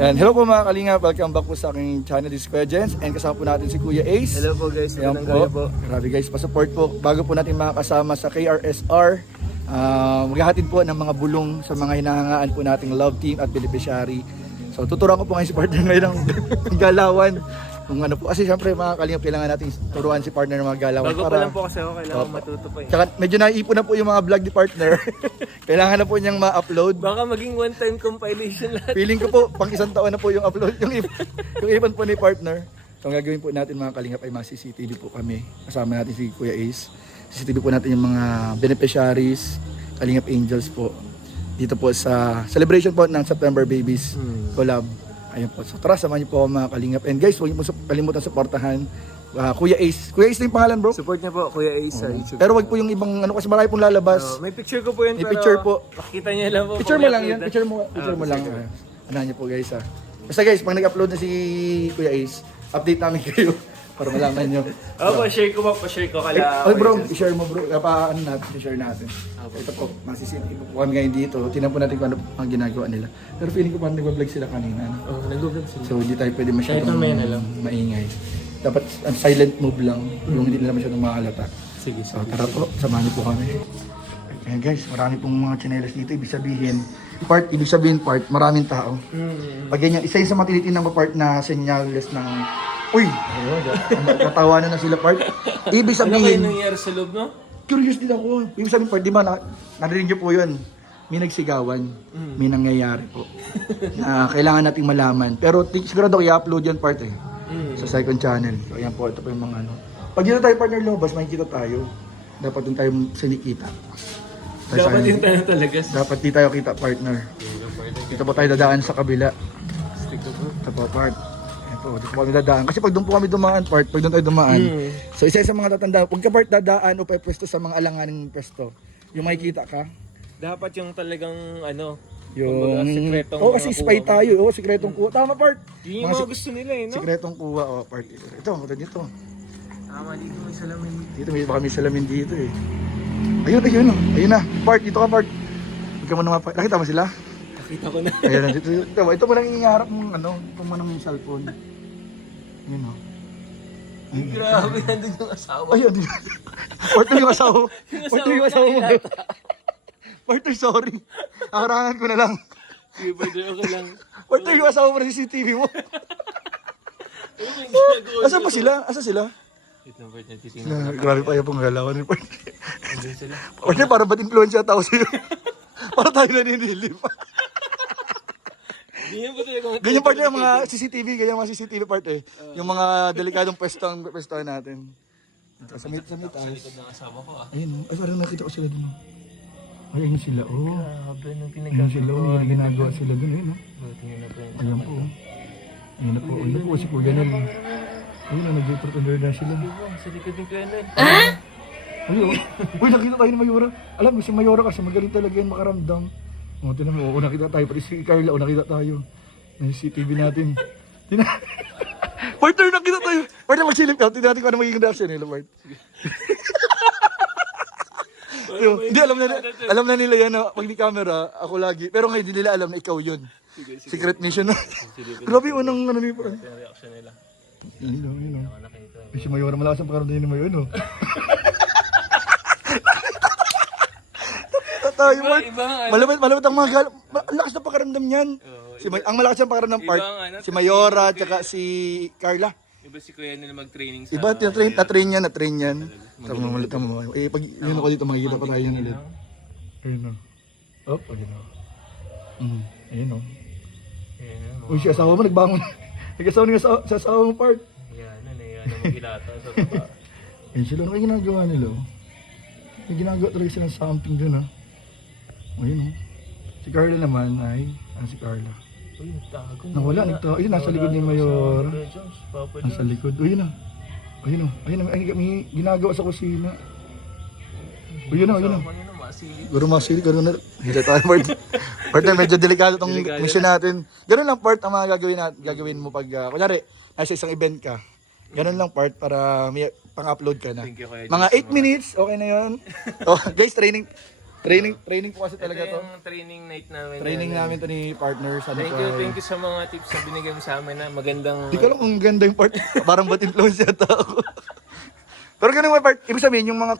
And hello po mga kalinga, welcome back po sa aking channel, this is Kuya Jens, and kasama po natin si Kuya Ace. Hello po guys, Ayan magandang gabi po. Grabe guys, pa-support po bago po natin makakasama sa KRSR. Maghahatid po ng mga bulong sa mga hinahangaan po nating love team at beneficiary. So tuturuan ko po ngayon si partner ngayon ng galawan. Kung ano po, kasi syempre mga kalingap, kailangan natin turuan si partner ng mga galawan. Bago pa lang po kasi ako, kailangan matuto pa eh. Tsaka medyo naiipon na po yung mga vlog ni partner. Kailangan na po niyang ma-upload. Baka maging one-time compilation lahat. Feeling ko po, pang isang taon na po yung upload, yung ipon po ni partner. So ang gagawin po natin mga kalingap ay CCTV po kami. Kasama natin si Kuya Ace. CCTV po natin yung mga beneficiaries, Kalingap Angels po. Dito po sa celebration po ng September Babies collab. Ayun po. So tara, samahan niyo po mga kalingap. And guys, huwag niyo po kalimutan supportahan Kuya Ace. Kuya Ace na yung pangalan, bro? Support niyo po Kuya Ace sa YouTube. Pero wag po yung ibang ano kasi marami pong lalabas. May picture ko po yun, May picture po. Makikita niyo lang po. Picture mo lang yan. Picture mo lang. Ano niyo po guys ha. Basta guys, pag nag-upload na si Kuya Ace, update namin kayo para malaman niyo. Pa-share ko po, pa-share ko kala. Oy bro, i-share mo bro. Paano natin, i-share natin. Ito po, masisindi po kami ngayon dito. Tingnan po natin kung ano ang ginagawa nila. Pero feeling ko parang nag-vlog sila kanina. Oh, nag-vlog sila. So hindi tayo pwede masyadong maingay. Dapat silent move lang, yung hindi nila masyadong makahalata. Sige, So tara po, samahan niyo po kami. Ayan guys, marami pong mga tsinelas dito. Ibig sabihin part, maraming tao. Pag ganyan, isa yung sa matinitinang ko part na senyales ng uy! Ayun, natawanan na sila part. Ibig Ano kayo sabihin, nangyari sa loob, no? curious din ako. Ibig sabihin part, di ba, narinig niyo po yun. May nagsigawan, may nangyayari po. Kailangan nating malaman. Pero sigurado ko i-upload yan part eh. Sa second channel. So ayan po, ito po yung mga ano. Pag dito tayo partner lobas, makikita tayo. Dapat din tayo sinikita. Dapat yung tayo talaga. Dapat di tayo kita partner. Dito po tayo dadaan sa kabila. Ito po part. Ayan po, dito po kami dadaan. Kasi pag doon po kami dumaan part, pag doon tayo dumaan. So isa sa mga tatanda, huwag ka part dadaan o pwesto sa mga alanganing pwesto. Yung makikita ka. Dapat yung talagang ano, Yung sikretong kasi spy tayo. Sikretong kuha. Tama part. Yun yung mga gusto nila eh, no? Sikretong kuha part. Ito, maganda dito. Tama, dito may salamin. Dito may baka may salamin dito eh. Ayun. Ayun na. Part, dito ka part. Huwag ka mo naman part. Nakita mo sila? Nakita ko na. Ayan, dito. Ito mo nang iharap mong ano, ito mo nang cellphone. Ayun o. Grabe, nandun yung asawa. Ayun. Partner yung asawa. Partner yung asawa mo. Partner, sorry. Akarangan ko na lang. Sige, pwede ako lang. Partner yung asawa mo na CCTV mo. Asan pa sila? Asan sila? Ito na, pwede titingnan. Grabe pa yung pong galawan ni Partner. Nandun sila. Partner, para ba't influensya tao sa'yo? Para tayo naninilip. Ganyan po talaga. Ganyan part yung mga CCTV, ganyan mga CCTV part eh. Yung mga delikadong pwestohan natin. Sa meet tayo. Likod ng asawa ko ah. Ayun, ay parang nakita ko sila dun. Ay, ayun sila, oh. Grabe, nung Ayun sila, oh. May ginagawa sila dun, ayun, oh. Tingnan na po yung Ayan po, oh. Ayun na po, ayun na po, si Kuya Nel. Ayun na, nag-pretender na sila. sa likod ng kanan. Ayun, oh. Uy, nakita tayo ni Mayora. Alam mo, si Mayora kasi magaling talaga yan makaramdam. O, tinan mo, nakita tayo, pati si Carla, nakita tayo. Yung CCTV natin. Partner, nakita tayo. Partner, magsilip ka. Tignan natin kung ano magiging reaction nila, Bart. Hindi, alam na nila yan na pag di camera, ako lagi. Pero ngayon, hindi nila alam na ikaw yun. Secret mission na. Grabe yung unang ano ni Bart. Yung reaction nila. Yun o. Si Mayora, malakas ang pakaramdam ni Mayora, no? Tayo, Bart. Malapit ang mga ang lakas na pakaramdam niyan. Ang malakas ang pakaramdam part, si Mayora, tsaka si Carla. Iba si Kuya nila mag-training sa... Iba, na-train yan. Sabi mo, malit mo. Eh, pag yun ako dito, makikita pa tayo yan ulit. Ayun o. Op, ayun o. Ayun o. Uy, si asawa mo, nagbangon. Nag-asawa niya sa asawa mo part. Yan, magilata sa baba. Ayun sila, ano kayo ginagawa nila o? May ginagawa talaga silang something dun ha. Ayun o. Si Carla naman ay, si Carla? Uy, nagtago. Nawala, ayun, nasa likod ni Mayor. Nasa likod. Ayun na. Ayun o. May ginagawa sa kusina. Ayun o. Garo masili, garo na. Hila tayo, Bart. Bart, medyo delikado tong mission natin. Ganun lang, part, ang mga gagawin mo pag, kunyari, nasa isang event ka. Ganun lang, part, para may pang-upload ka na. Mga 8 minutes, okay na yun. Oh, guys, training. Training po kasi Ito talaga to. yung training night namin. Training namin to ni partner. Sana po ay- Thank you sa mga tips na binigay mo sa amin na magandang... Di ko alam kung ganda yung part. Parang bad influence yata ako. Pero ganun yung part. Ibig sabihin, yung mga,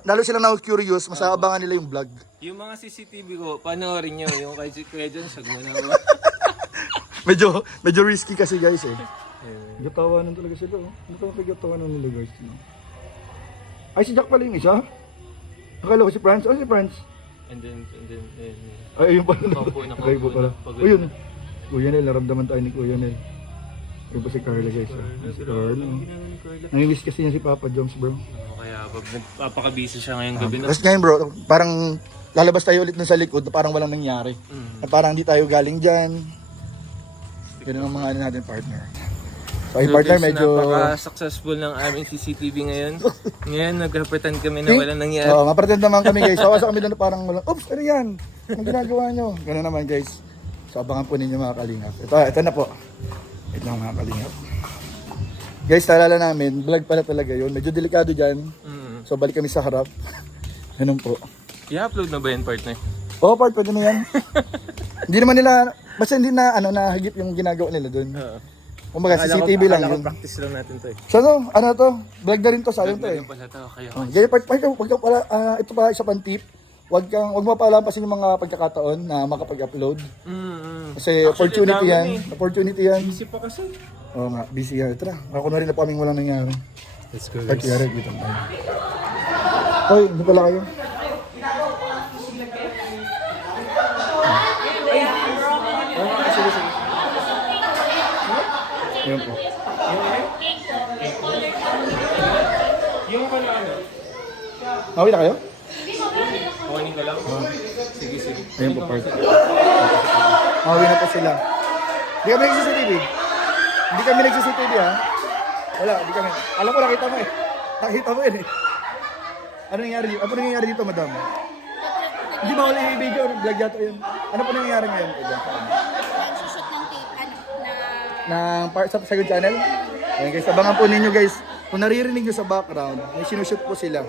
lalo silang na-curious, masasabangan nila yung vlog. Yung mga CCTV ko, panoorin nyo. Yung kay Kuya John, sag mo na ako. Medyo risky kasi guys eh. Nagatawanan talaga sila oh. Ano ka nagatawanan nila guys? No? Ay, si Jack pala yung isa? Akala ko si Franz. Ano si Franz? And then, Ay, ayun pala. Nakaupo Ay, po pala. Pag- O yun. Kuya Nel, naramdaman tayo ni Kuya Nel. Ayun pa si Carla guys. Si Carla. Nangiwish kasi niya si Papa Joms bro. Kaya pag nagpapakabisi siya ngayong gabi na. Tapos ngayon bro, parang lalabas tayo ulit dun sa likod na parang walang nangyari. Na parang hindi tayo galing dyan. Ganun ang mga ano natin partner. So yung partner medyo... Napaka-successful ng aming CCTV ngayon. Ngayon, nag-pretend kami na walang nangyari. Oo, mapretend naman kami guys. Sawasa kami doon na parang walang, oops, ano yan? Anong ginagawa nyo? Ganun naman guys. So abangan po ninyo mga kalingap. Ito na po. Ito lang mga kalingap. Guys, talala namin, vlog pala talaga yun. Medyo delikado dyan. So balik kami sa harap. Ganun po. I-upload na ba yan, partner? Oo, part, pwede na yan. Hindi naman nila, basta hindi na, nahagip yung ginagawa nila doon. Oo. Kumbaga, CCTV lang Akala ko yun. practice lang natin to eh. So ano to? Vlog na rin to, sayang to eh. Ganyan pala to, kaya... Gaya part, wag kang pala, ito pa isa pang tip. Wag mo palampasin yung mga pagkakataon na makapag-upload. Kasi opportunity yan. Opportunity yan. Busy pa kasi. Oo nga, busy yan. Tara, ako na rin na paming walang nangyari. Let's go Part yari, dito tayo. Hoy, hindi pala kayo. Ayan po. Yung pala ano? Mawi na kayo? Morning ka lang? Sige. Ayan po, part. Mawi na po sila. Hindi kami nag-CCTV. Hindi kami nag-CCTV ha. Wala, hindi kami. Alam ko, nakita mo eh. Nakita mo yun eh. Ano nangyayari dito, madam? Hindi ba wala yung video? Vlog yata yun. Ano po nangyayari ngayon? Nagsushoot ng tape, Ng part sa second channel? Ayan guys, abangan po ninyo guys. Kung naririnig nyo sa background, may sinushoot po sila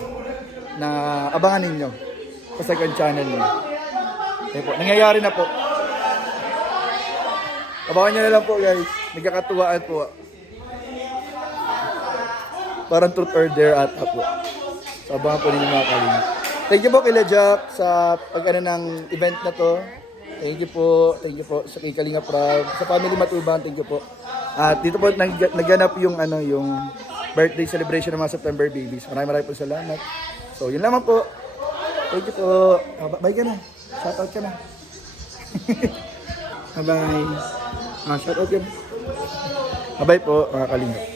na abangan ninyo sa second channel nyo. Ayan po, nangyayari na po. Abangan nyo na lang po guys. Nagkakatuwaan po. Parang truth or dare ata po. So abangan po ninyo mga kalingap. Thank you po kay Jack sa pag-ano ng event na to. Thank you po sa kay Kalinga Prab, sa family Matubang, thank you po. At dito po nagganap yung yung birthday celebration ng mga September babies. Maraming po salamat. So yun lamang po. Thank you po. Bye ka na. Shout out ka na. Bye. Shout out ka na. Bye po mga Kalinga.